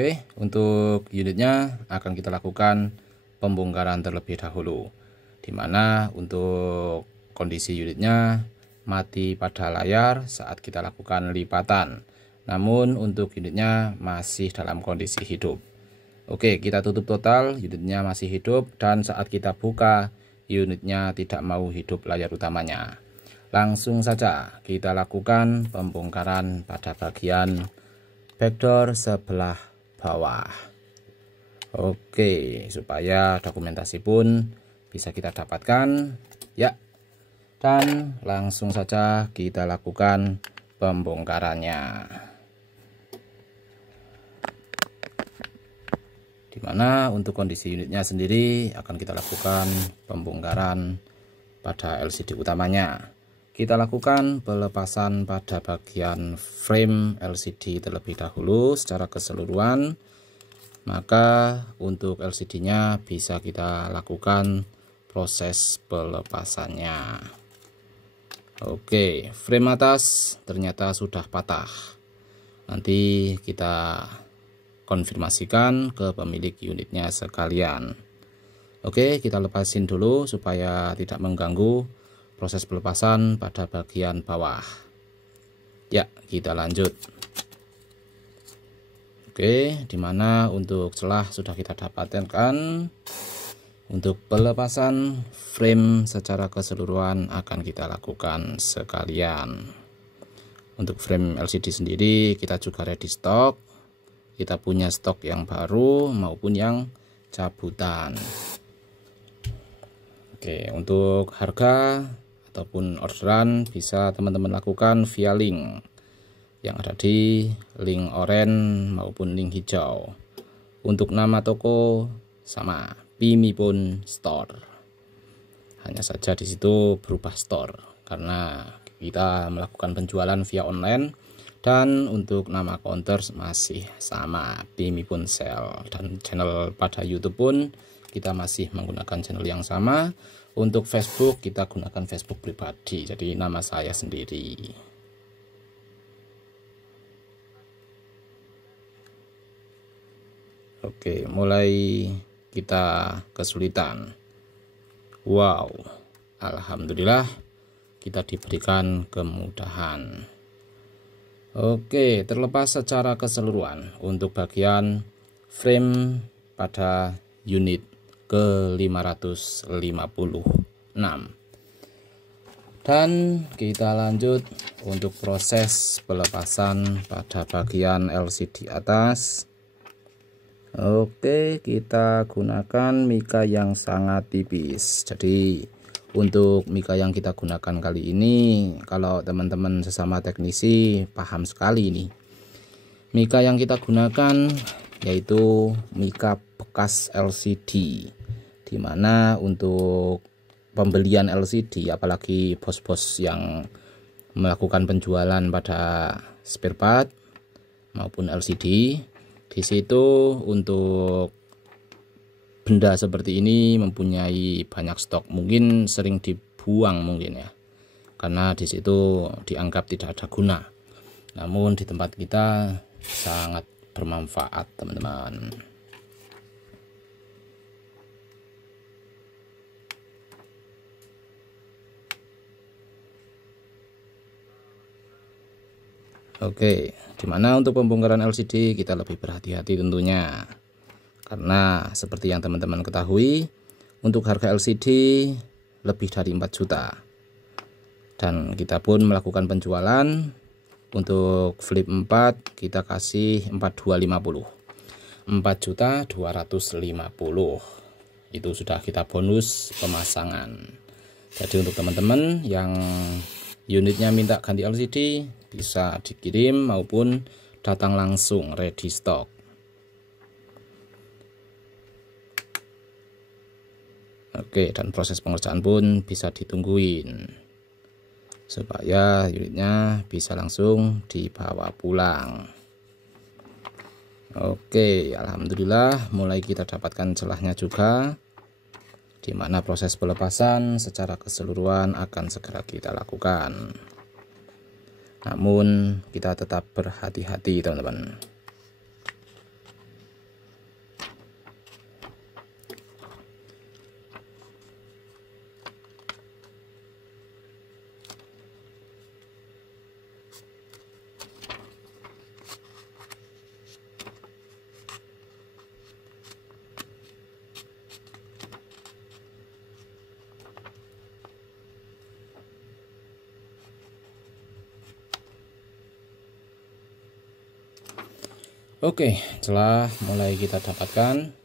Oke, untuk unitnya akan kita lakukan pembongkaran terlebih dahulu, dimana untuk kondisi unitnya mati pada layar saat kita lakukan lipatan, namun untuk unitnya masih dalam kondisi hidup. Oke, kita tutup total, unitnya masih hidup, dan saat kita buka unitnya tidak mau hidup layar utamanya. Langsung saja kita lakukan pembongkaran pada bagian backdoor sebelah bawah. Oke, supaya dokumentasi pun bisa kita dapatkan ya. Dan langsung saja kita lakukan pembongkarannya. Dimana untuk kondisi unitnya sendiri akan kita lakukan pembongkaran pada LCD utamanya. Kita lakukan pelepasan pada bagian frame LCD terlebih dahulu secara keseluruhan. Maka untuk LCD-nya bisa kita lakukan proses pelepasannya. Oke, frame atas ternyata sudah patah. Nanti kita konfirmasikan ke pemilik unitnya sekalian. Oke, kita lepasin dulu supaya tidak mengganggu proses pelepasan pada bagian bawah. Ya, kita lanjut. Oke, dimana untuk celah sudah kita dapatkan. Untuk pelepasan frame secara keseluruhan akan kita lakukan sekalian. Untuk frame LCD sendiri kita juga ready stock. Kita punya stok yang baru maupun yang cabutan. Oke, untuk harga ataupun orderan bisa teman-teman lakukan via link yang ada di link oranye maupun link hijau. Untuk nama toko sama, Pimipun Store. Hanya saja di situ berubah store karena kita melakukan penjualan via online, dan untuk nama counter masih sama, Pimipun Sell, dan channel pada YouTube pun kita masih menggunakan channel yang sama. Untuk Facebook kita gunakan Facebook pribadi, jadi nama saya sendiri. Oke, mulai kita kesulitan. Wow, alhamdulillah kita diberikan kemudahan. Oke, terlepas secara keseluruhan untuk bagian frame pada unit ke 556. Dan kita lanjut untuk proses pelepasan pada bagian LCD atas. Oke, kita gunakan mika yang sangat tipis. Jadi untuk mika yang kita gunakan kali ini, kalau teman-teman sesama teknisi paham sekali ini. Mika yang kita gunakan yaitu mika bekas LCD, dimana untuk pembelian LCD, apalagi bos-bos yang melakukan penjualan pada spare part maupun LCD, di situ untuk benda seperti ini mempunyai banyak stok, mungkin sering dibuang mungkin ya, karena di situ dianggap tidak ada guna. Namun di tempat kita sangat bermanfaat, teman-teman. Oke, dimana untuk pembongkaran LCD kita lebih berhati-hati tentunya, karena seperti yang teman-teman ketahui, untuk harga LCD lebih dari 4 juta, dan kita pun melakukan penjualan. Untuk flip 4 kita kasih 4250, 4.250.000, itu sudah kita bonus pemasangan. Jadi untuk teman-teman yang unitnya minta ganti LCD, bisa dikirim maupun datang langsung ready stock. Oke, dan proses pengerjaan pun bisa ditungguin supaya unitnya bisa langsung dibawa pulang. Oke, alhamdulillah mulai kita dapatkan celahnya juga, dimana proses pelepasan secara keseluruhan akan segera kita lakukan. Namun kita tetap berhati-hati, teman-teman. Oke, setelah mulai kita dapatkan,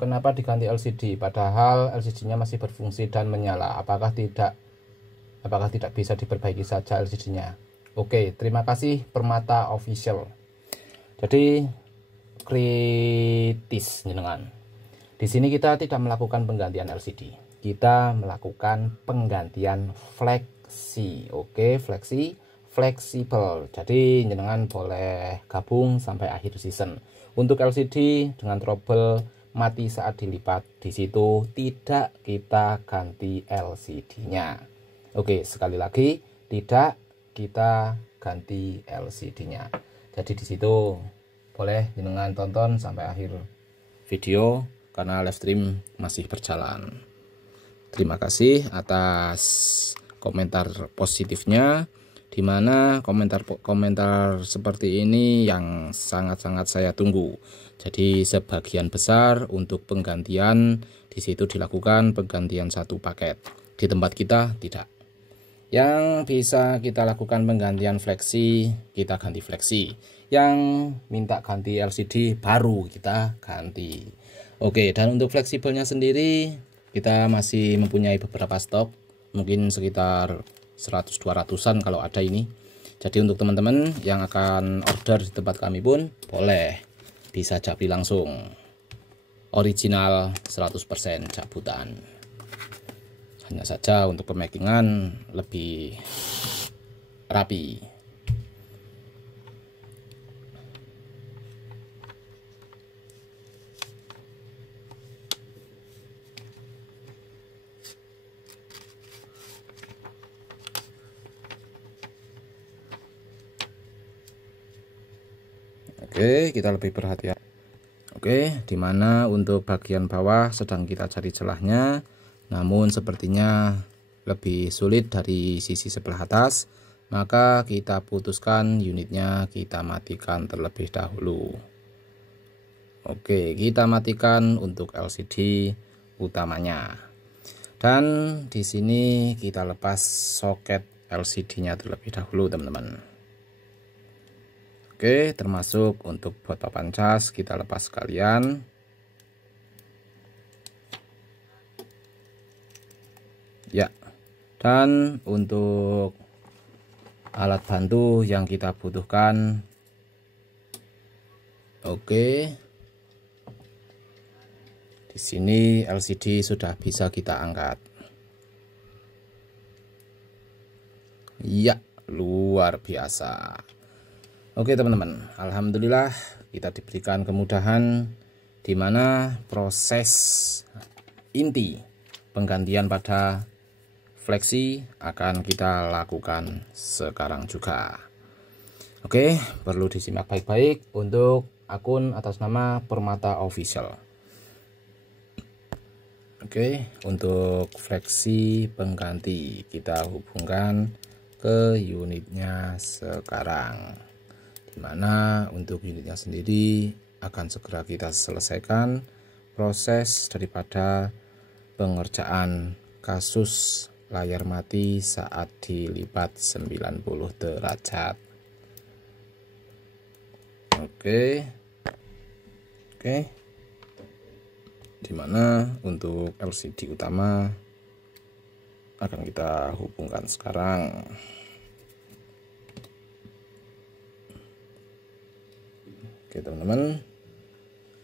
kenapa diganti LCD padahal LCD-nya masih berfungsi dan menyala? Apakah tidak bisa diperbaiki saja LCD-nya? Oke, terima kasih Permata Official. Jadi kritis jenengan. Di sini kita tidak melakukan penggantian LCD. Kita melakukan penggantian fleksi. Oke, fleksibel. Jadi jenengan boleh gabung sampai akhir season. Untuk LCD dengan trouble mati saat dilipat, di situ tidak kita ganti LCD-nya. Oke, sekali lagi tidak kita ganti LCD-nya. Jadi di situ boleh jenengan tonton sampai akhir video karena live stream masih berjalan. Terima kasih atas komentar positifnya, dimana komentar seperti ini yang sangat-sangat saya tunggu. Jadi sebagian besar untuk penggantian di situ dilakukan penggantian satu paket. Di tempat kita tidak. Yang bisa kita lakukan penggantian fleksi, kita ganti fleksi. Yang minta ganti LCD baru kita ganti. Oke, dan untuk fleksibelnya sendiri kita masih mempunyai beberapa stok, mungkin sekitar 100-200an kalau ada ini. Jadi untuk teman-teman yang akan order di tempat kami pun boleh, bisa japri langsung, original 100% cabutan. Hanya saja untuk pemakingan lebih rapi. Oke, kita lebih perhatian. Oke, dimana untuk bagian bawah sedang kita cari celahnya, namun sepertinya lebih sulit dari sisi sebelah atas, maka kita putuskan unitnya, kita matikan terlebih dahulu. Oke, kita matikan untuk LCD utamanya, dan di sini kita lepas soket LCD-nya terlebih dahulu, teman-teman. Oke, termasuk untuk buat papan cas kita lepas sekalian. Ya, dan untuk alat bantu yang kita butuhkan, oke, di sini LCD sudah bisa kita angkat. Ya, luar biasa. Oke teman-teman, alhamdulillah kita diberikan kemudahan di mana proses inti penggantian pada fleksi akan kita lakukan sekarang juga. Oke, perlu disimak baik-baik untuk akun atas nama Permata Official. Oke, untuk fleksi pengganti kita hubungkan ke unitnya sekarang. Dimana untuk unitnya sendiri akan segera kita selesaikan proses daripada pengerjaan kasus layar mati saat dilipat 90 derajat. Oke, dimana untuk LCD utama akan kita hubungkan sekarang. Oke teman-teman,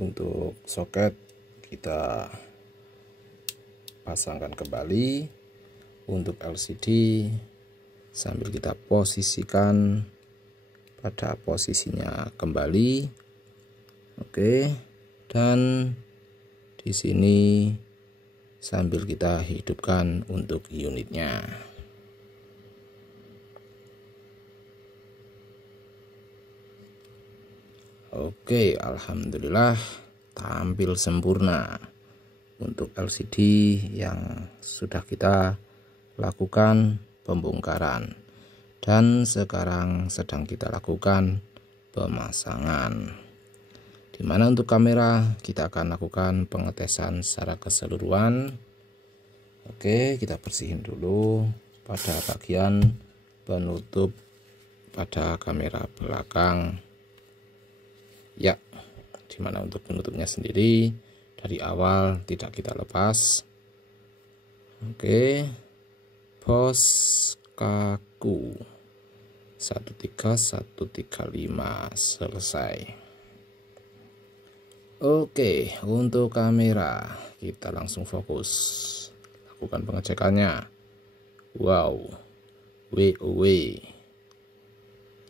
untuk soket kita pasangkan kembali. Untuk LCD sambil kita posisikan pada posisinya kembali. Oke, dan di sini sambil kita hidupkan untuk unitnya. Oke, alhamdulillah tampil sempurna untuk LCD yang sudah kita lakukan pembongkaran, dan sekarang sedang kita lakukan pemasangan. Dimana untuk kamera kita akan lakukan pengetesan secara keseluruhan. Oke, kita bersihin dulu pada bagian penutup pada kamera belakang, ya, dimana untuk penutupnya sendiri dari awal tidak kita lepas. Oke, pos kaku 13135 selesai. Oke, untuk kamera kita langsung fokus, lakukan pengecekannya. Wow, WOW,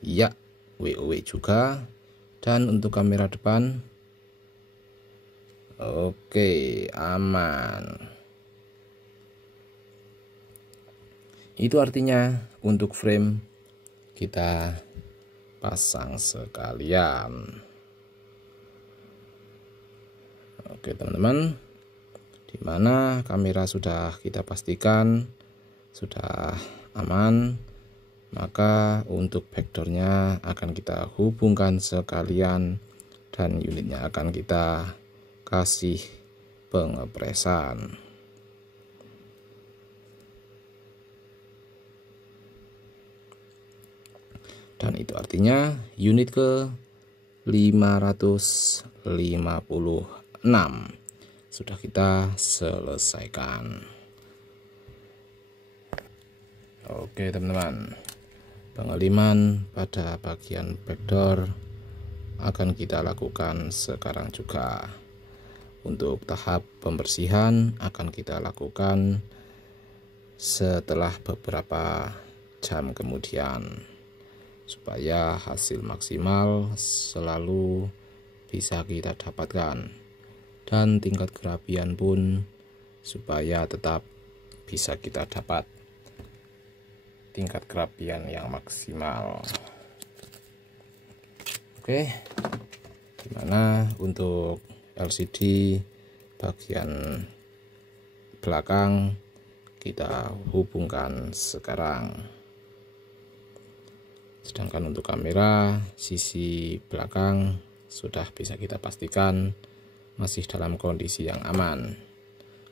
ya, WOW juga. Dan untuk kamera depan, oke, aman. Itu artinya untuk frame kita pasang sekalian. Oke teman-teman, dimana kamera sudah kita pastikan sudah aman, maka untuk backdoornya akan kita hubungkan sekalian dan unitnya akan kita kasih pengepresan. Dan itu artinya unit ke 556 sudah kita selesaikan. Oke teman-teman, pengeliman pada bagian backdoor akan kita lakukan sekarang juga. Untuk tahap pembersihan akan kita lakukan setelah beberapa jam kemudian, supaya hasil maksimal selalu bisa kita dapatkan, dan tingkat kerapian pun supaya tetap bisa kita dapat tingkat kerapian yang maksimal. Oke, dimana untuk LCD bagian belakang kita hubungkan sekarang, sedangkan untuk kamera sisi belakang sudah bisa kita pastikan masih dalam kondisi yang aman,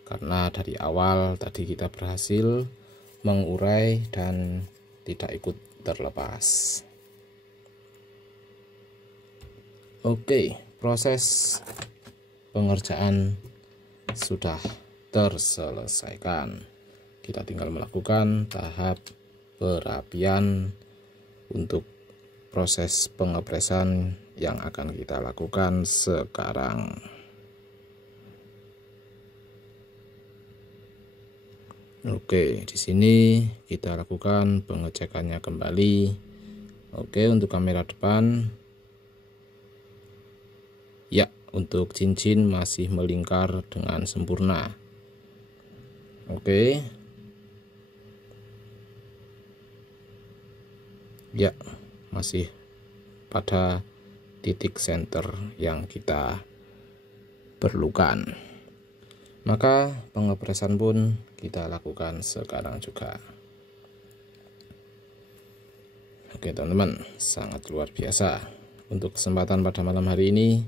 karena dari awal tadi kita berhasil mengurai dan tidak ikut terlepas. Oke, proses pengerjaan sudah terselesaikan. Kita tinggal melakukan tahap perapian untuk proses pengepresan yang akan kita lakukan sekarang. Oke, di sini kita lakukan pengecekannya kembali. Oke, untuk kamera depan, ya, untuk cincin masih melingkar dengan sempurna. Oke, ya, masih pada titik center yang kita perlukan. Maka pengepresan pun kita lakukan sekarang juga. Oke teman-teman, sangat luar biasa. Untuk kesempatan pada malam hari ini,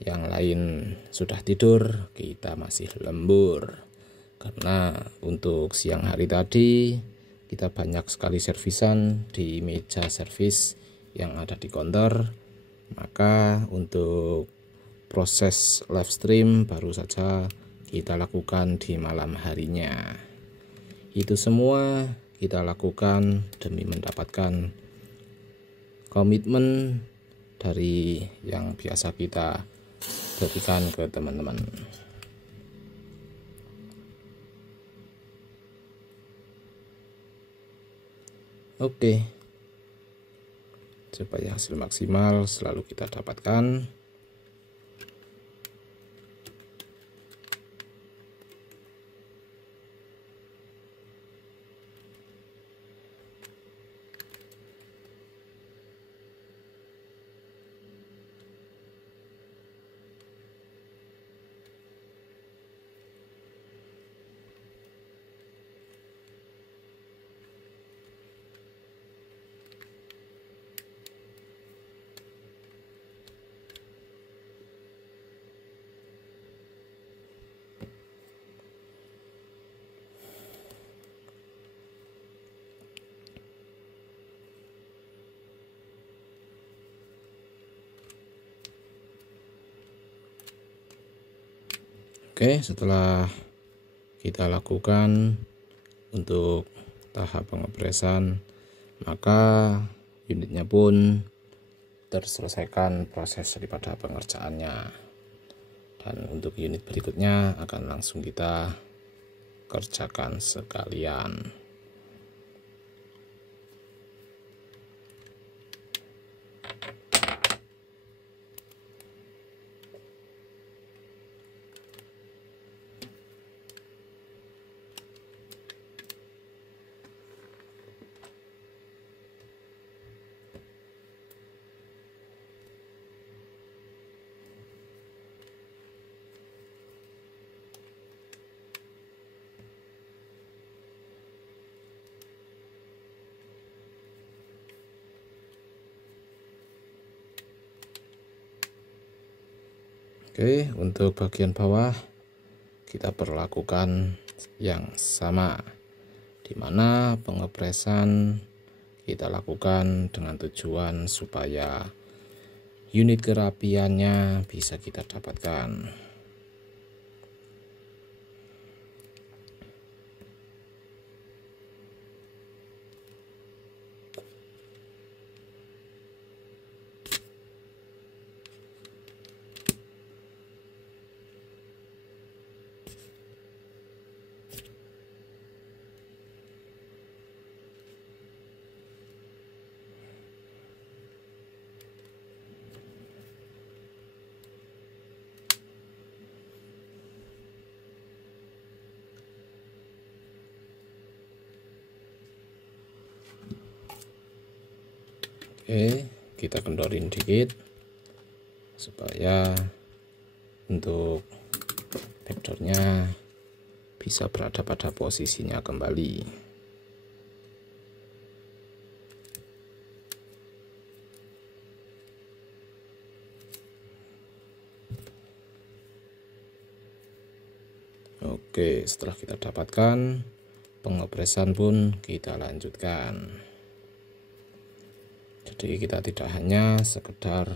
yang lain sudah tidur, kita masih lembur. Karena untuk siang hari tadi kita banyak sekali servisan di meja servis yang ada di counter. Maka untuk proses live stream baru saja kita lakukan di malam harinya. Itu semua kita lakukan demi mendapatkan komitmen dari yang biasa kita berikan ke teman-teman. Oke, supaya hasil maksimal selalu kita dapatkan. Oke, setelah kita lakukan untuk tahap pengepresan, maka unitnya pun terselesaikan proses daripada pengerjaannya. Dan untuk unit berikutnya akan langsung kita kerjakan sekalian. Oke, untuk bagian bawah kita perlakukan yang sama, di mana pengepresan kita lakukan dengan tujuan supaya unit kerapiannya bisa kita dapatkan. Oke, kita kendorin dikit supaya untuk backdoornya bisa berada pada posisinya kembali. Oke, setelah kita dapatkan, pengepresan pun kita lanjutkan. Jadi kita tidak hanya sekedar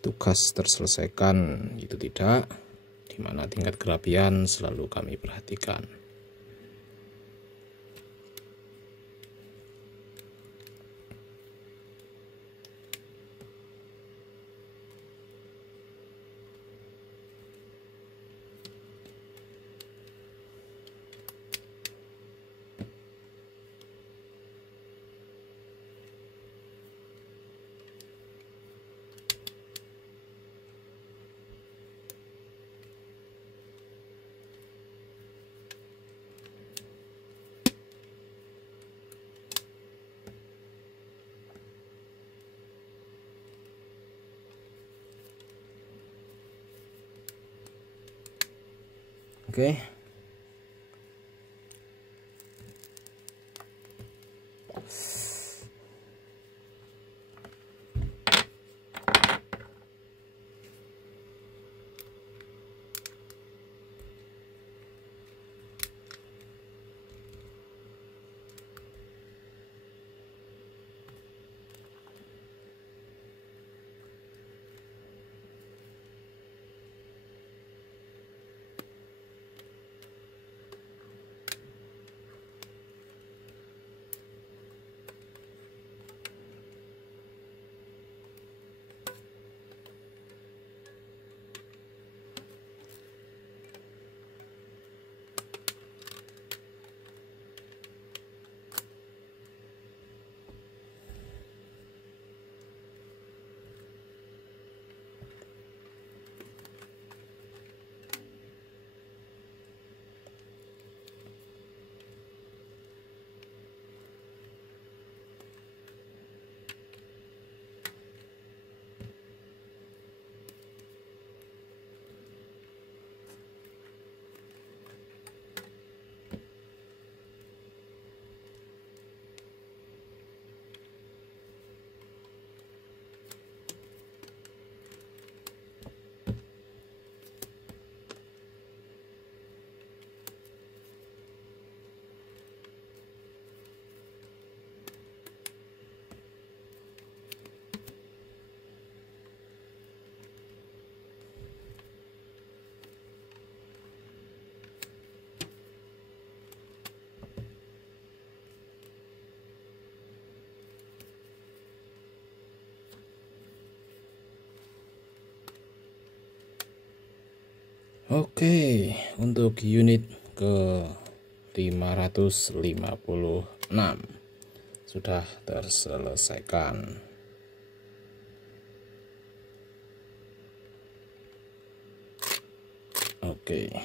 tugas terselesaikan, itu tidak, dimana tingkat kerapian selalu kami perhatikan. Oke. Oke, untuk unit ke 556 sudah terselesaikan. Oke.